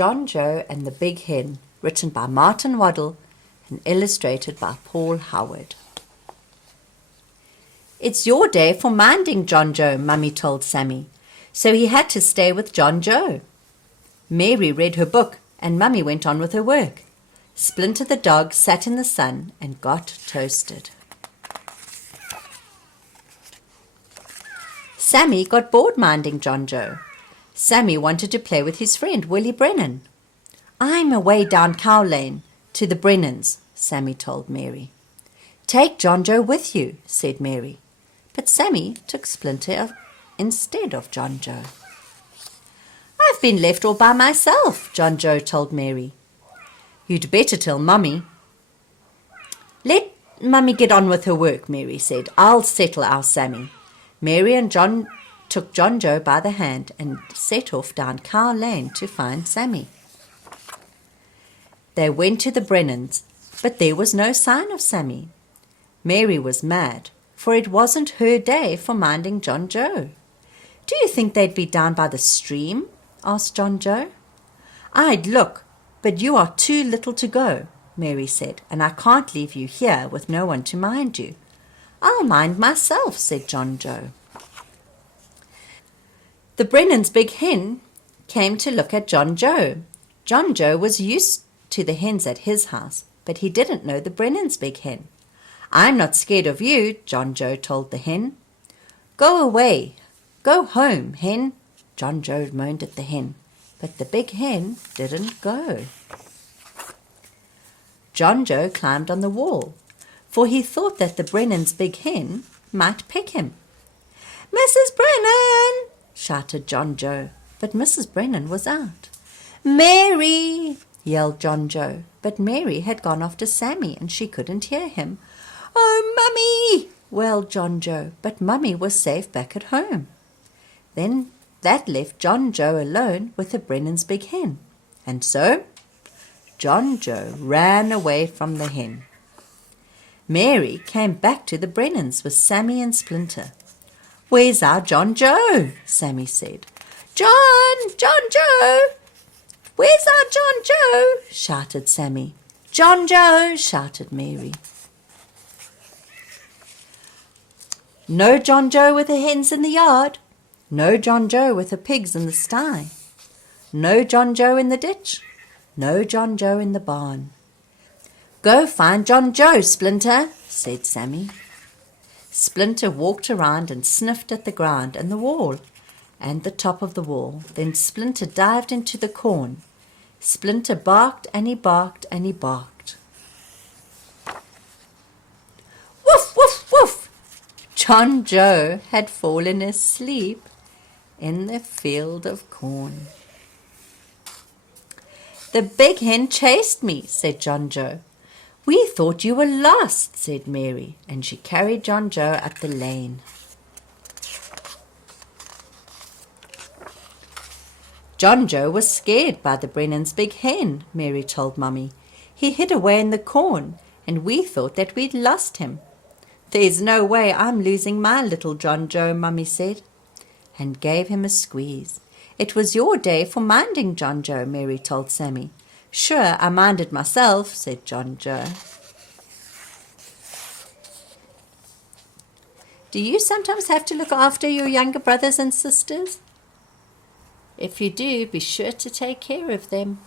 John Joe and the Big Hen, written by Martin Waddell and illustrated by Paul Howard. "It's your day for minding, John Joe," Mummy told Sammy, so he had to stay with John Joe. Mary read her book and Mummy went on with her work. Splinter the dog sat in the sun and got toasted. Sammy got bored minding John Joe. Sammy wanted to play with his friend Willie Brennan. "I'm away down Cow Lane to the Brennans," Sammy told Mary. "Take John Joe with you," said Mary. But Sammy took Splinter instead of John Joe. "I've been left all by myself," John Joe told Mary. "You'd better tell Mummy." "Let Mummy get on with her work," Mary said. "I'll settle our Sammy." Mary and John took John Joe by the hand and set off down Cow Lane to find Sammy. They went to the Brennans, but there was no sign of Sammy. Mary was mad, for it wasn't her day for minding John Joe. "Do you think they'd be down by the stream?" asked John Joe. "I'd look, but you are too little to go," Mary said, "and I can't leave you here with no one to mind you." "I'll mind myself," said John Joe. The Brennans' Big Hen came to look at John Joe. John Joe was used to the hens at his house, but he didn't know the Brennans' Big Hen. "I'm not scared of you," John Joe told the hen. "Go away, go home, hen," John Joe moaned at the hen, but the Big Hen didn't go. John Joe climbed on the wall, for he thought that the Brennans' Big Hen might peck him. "Mrs. Brennan!" shouted John Joe, but Mrs. Brennan was out. "Mary!" yelled John Joe, but Mary had gone after Sammy and she couldn't hear him. "Oh, Mummy!" wailed John Joe, but Mummy was safe back at home. Then that left John Joe alone with the Brennans' Big Hen, and so John Joe ran away from the hen. Mary came back to the Brennans with Sammy and Splinter. "Where's our John Joe?" Sammy said. John Joe! Where's our John Joe?" shouted Sammy. "John Joe!" shouted Mary. No John Joe with the hens in the yard. No John Joe with the pigs in the sty. No John Joe in the ditch. No John Joe in the barn. "Go find John Joe, Splinter," said Sammy. Splinter walked around and sniffed at the ground and the wall and the top of the wall. Then Splinter dived into the corn. Splinter barked and he barked and he barked. Woof, woof, woof! John Joe had fallen asleep in the field of corn. "The Big Hen chased me," said John Joe. "We thought you were lost," said Mary, and she carried John Joe up the lane. John Joe was scared by the Brennans' Big Hen, Mary told Mummy. "He hid away in the corn, and we thought that we'd lost him." "There's no way I'm losing my little John Joe," Mummy said, and gave him a squeeze. "It was your day for minding John Joe," Mary told Sammy. "Sure, I minded myself," said John Joe. Do you sometimes have to look after your younger brothers and sisters? If you do, be sure to take care of them.